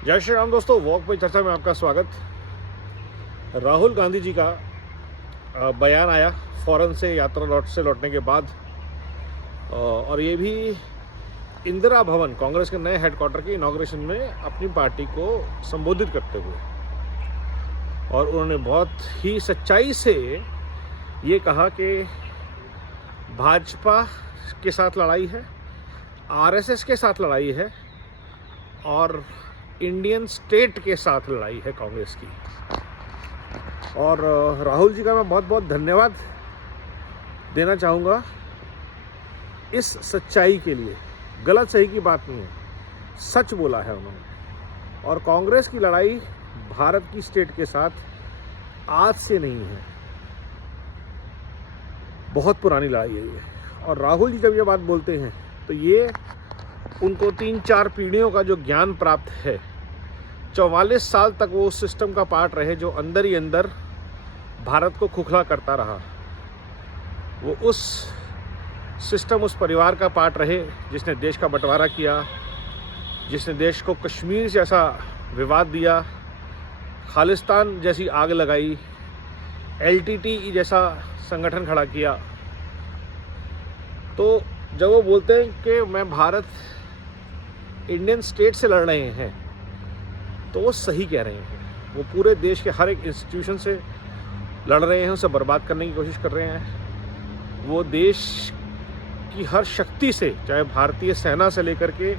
जय श्री राम दोस्तों, वॉक पे चर्चा में आपका स्वागत। राहुल गांधी जी का बयान आया फॉरेन से यात्रा लौटने के बाद, और ये भी इंदिरा भवन कांग्रेस के नए हेडक्वार्टर के इनॉग्रेशन में अपनी पार्टी को संबोधित करते हुए, और उन्होंने बहुत ही सच्चाई से ये कहा कि भाजपा के साथ लड़ाई है, आरएसएस के साथ लड़ाई है और इंडियन स्टेट के साथ लड़ाई है कांग्रेस की। और राहुल जी का मैं बहुत बहुत धन्यवाद देना चाहूँगा इस सच्चाई के लिए। गलत सही की बात नहीं है, सच बोला है उन्होंने। और कांग्रेस की लड़ाई भारत की स्टेट के साथ आज से नहीं है, बहुत पुरानी लड़ाई है ये। और राहुल जी जब ये बात बोलते हैं तो ये उनको 3-4 पीढ़ियों का जो ज्ञान प्राप्त है, 44 साल तक वो उस सिस्टम का पार्ट रहे जो अंदर ही अंदर भारत को खोखला करता रहा। वो उस सिस्टम, उस परिवार का पार्ट रहे जिसने देश का बंटवारा किया, जिसने देश को कश्मीर जैसा विवाद दिया, खालिस्तान जैसी आग लगाई, एलटीटी जैसा संगठन खड़ा किया। तो जब वो बोलते हैं कि मैं भारत इंडियन स्टेट से लड़ रहे हैं, तो वो सही कह रहे हैं। वो पूरे देश के हर एक इंस्टीट्यूशन से लड़ रहे हैं, उसे बर्बाद करने की कोशिश कर रहे हैं। वो देश की हर शक्ति से, चाहे भारतीय सेना से लेकर के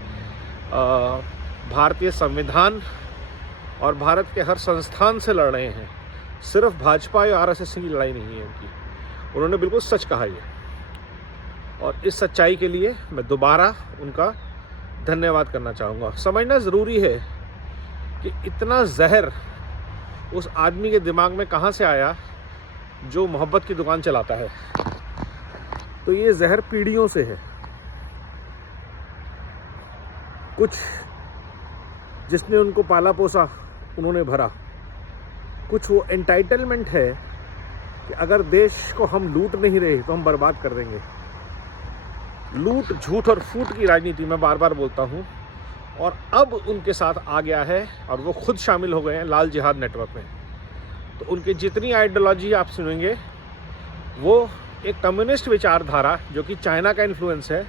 भारतीय संविधान और भारत के हर संस्थान से लड़ रहे हैं। सिर्फ भाजपा या आरएसएस की लड़ाई नहीं है उनकी। उन्होंने बिल्कुल सच कहा ये, और इस सच्चाई के लिए मैं दोबारा उनका धन्यवाद करना चाहूँगा। समझना ज़रूरी है कि इतना जहर उस आदमी के दिमाग में कहाँ से आया जो मोहब्बत की दुकान चलाता है। तो ये जहर पीढ़ियों से है। कुछ जिसने उनको पाला पोसा उन्होंने भरा, कुछ वो एंटाइटलमेंट है कि अगर देश को हम लूट नहीं रहे तो हम बर्बाद कर देंगे। लूट, झूठ और फूट की राजनीति मैं बार बार बोलता हूँ, और अब उनके साथ आ गया है और वो खुद शामिल हो गए हैं लाल जिहाद नेटवर्क में। तो उनकी जितनी आइडियोलॉजी आप सुनेंगे वो एक कम्युनिस्ट विचारधारा, जो कि चाइना का इन्फ्लुएंस है,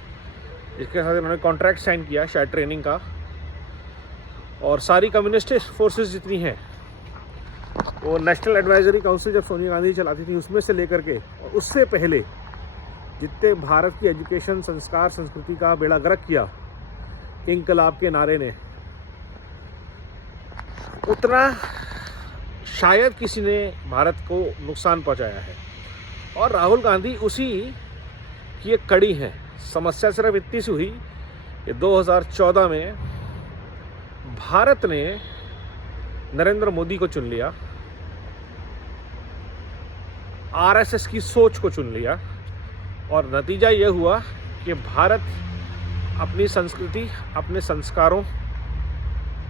जिसके साथ उन्होंने कॉन्ट्रैक्ट साइन किया शायद ट्रेनिंग का। और सारी कम्युनिस्ट फोर्सेस जितनी हैं, वो नेशनल एडवाइजरी काउंसिल जब सोनिया गांधी चलाती थी उसमें से लेकर के, और उससे पहले जितने भारत की एजुकेशन, संस्कार, संस्कृति का बेड़ा गर्क किया इंकलाब के नारे ने, उतना शायद किसी ने भारत को नुकसान पहुंचाया है। और राहुल गांधी उसी की एक कड़ी है। समस्या सिर्फ इतनी सी हुई कि 2014 में भारत ने नरेंद्र मोदी को चुन लिया, आरएसएस की सोच को चुन लिया, और नतीजा ये हुआ कि भारत अपनी संस्कृति, अपने संस्कारों,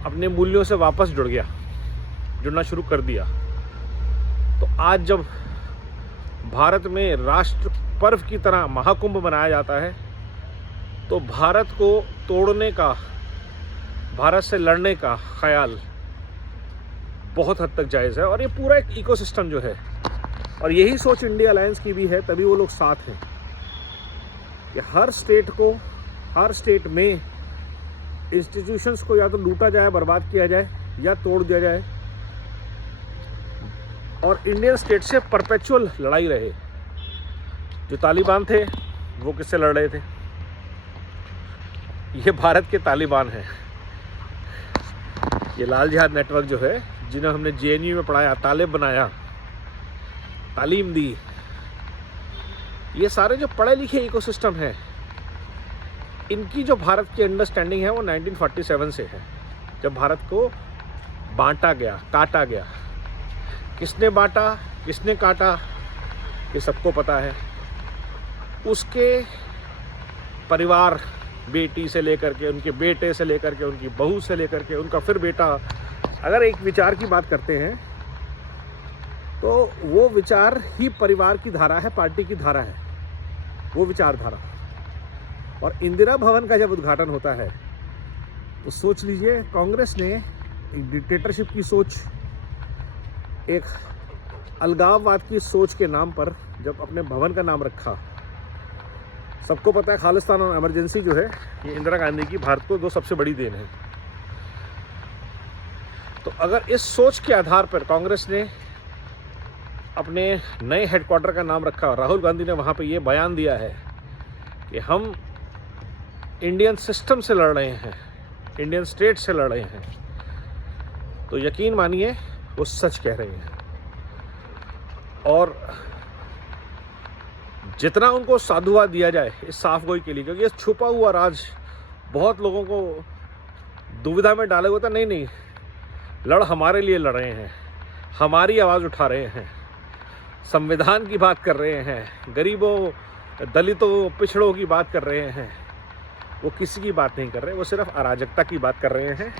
अपने मूल्यों से वापस जुड़ना शुरू कर दिया। तो आज जब भारत में राष्ट्र पर्व की तरह महाकुंभ मनाया जाता है, तो भारत को तोड़ने का, भारत से लड़ने का ख्याल बहुत हद तक जायज़ है। और ये पूरा एक इकोसिस्टम जो है, और यही सोच इंडिया अलायंस की भी है, तभी वो लोग साथ हैं कि हर स्टेट को, हर स्टेट में इंस्टीट्यूशंस को या तो लूटा जाए, बर्बाद किया जाए, या तोड़ दिया जाए, और इंडियन स्टेट से परपेचुअल लड़ाई रहे। जो तालिबान थे वो किससे लड़ रहे थे? ये भारत के तालिबान हैं। ये लाल जिहाद नेटवर्क जो है, जिन्हें हमने जेएनयू में पढ़ाया, तालिब बनाया, तालीम दी, ये सारे जो पढ़े लिखे इकोसिस्टम है, इनकी जो भारत की अंडरस्टैंडिंग है वो 1947 से है, जब भारत को बांटा गया, काटा गया। किसने बांटा, किसने काटा, ये सबको पता है। उसके परिवार, बेटी से लेकर के, उनके बेटे से लेकर के, उनकी बहू से लेकर के, उनका फिर बेटा, अगर एक विचार की बात करते हैं तो वो विचार ही परिवार की धारा है, पार्टी की धारा है, वो विचारधारा। और इंदिरा भवन का जब उद्घाटन होता है तो सोच लीजिए, कांग्रेस ने डिक्टेटरशिप की सोच, एक अलगाववाद की सोच के नाम पर जब अपने भवन का नाम रखा। सबको पता है खालिस्तान और इमरजेंसी जो है ये इंदिरा गांधी की भारत को 2 सबसे बड़ी देन है। तो अगर इस सोच के आधार पर कांग्रेस ने अपने नए हेडक्वार्टर का नाम रखा, राहुल गांधी ने वहाँ पे ये बयान दिया है कि हम इंडियन सिस्टम से लड़ रहे हैं, इंडियन स्टेट से लड़ रहे हैं, तो यकीन मानिए वो सच कह रहे हैं। और जितना उनको साधुवाद दिया जाए इस साफ गोई के लिए, क्योंकि ये छुपा हुआ राज बहुत लोगों को दुविधा में डाले हुए था। नहीं, लड़ हमारे लिए लड़ रहे हैं, हमारी आवाज़ उठा रहे हैं, संविधान की बात कर रहे हैं, गरीबों, दलितों, पिछड़ों की बात कर रहे हैं। वो किसी की बात नहीं कर रहे, वो सिर्फ अराजकता की बात कर रहे हैं।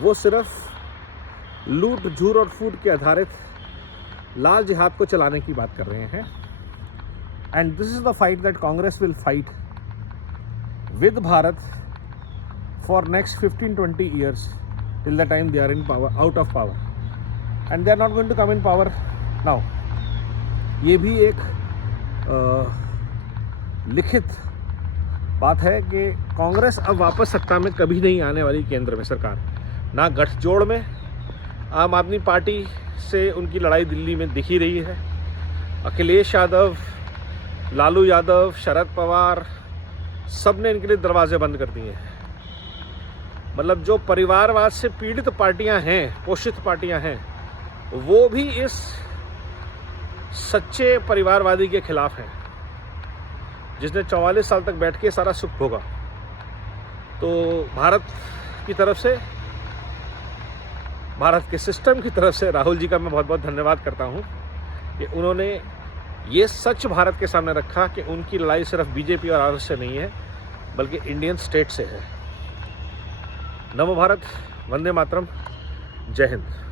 वो सिर्फ लूट, झूठ और फूट के आधारित लाल जिहाद को चलाने की बात कर रहे हैं। And this is the fight that Congress will fight with Bharat for next 15-20 years till the time they are in power, out of power, and they are not going to come in power now. ये भी एक लिखित बात है कि कांग्रेस अब वापस सत्ता में कभी नहीं आने वाली केंद्र में सरकार, ना गठजोड़ में। आम आदमी पार्टी से उनकी लड़ाई दिल्ली में दिख ही रही है। अखिलेश यादव, लालू यादव, शरद पवार, सब ने इनके लिए दरवाजे बंद कर दिए हैं। मतलब जो परिवारवाद से पीड़ित पार्टियां हैं, पोषित पार्टियां हैं, वो भी इस सच्चे परिवारवादी के खिलाफ हैं, जिसने 44 साल तक बैठ के सारा सुख भोगा। तो भारत की तरफ से, भारत के सिस्टम की तरफ से राहुल जी का मैं बहुत बहुत धन्यवाद करता हूं कि उन्होंने ये सच भारत के सामने रखा कि उनकी लड़ाई सिर्फ बीजेपी और आरएसएस से नहीं है, बल्कि इंडियन स्टेट से है। नमो भारत, वंदे मातरम, जय हिंद।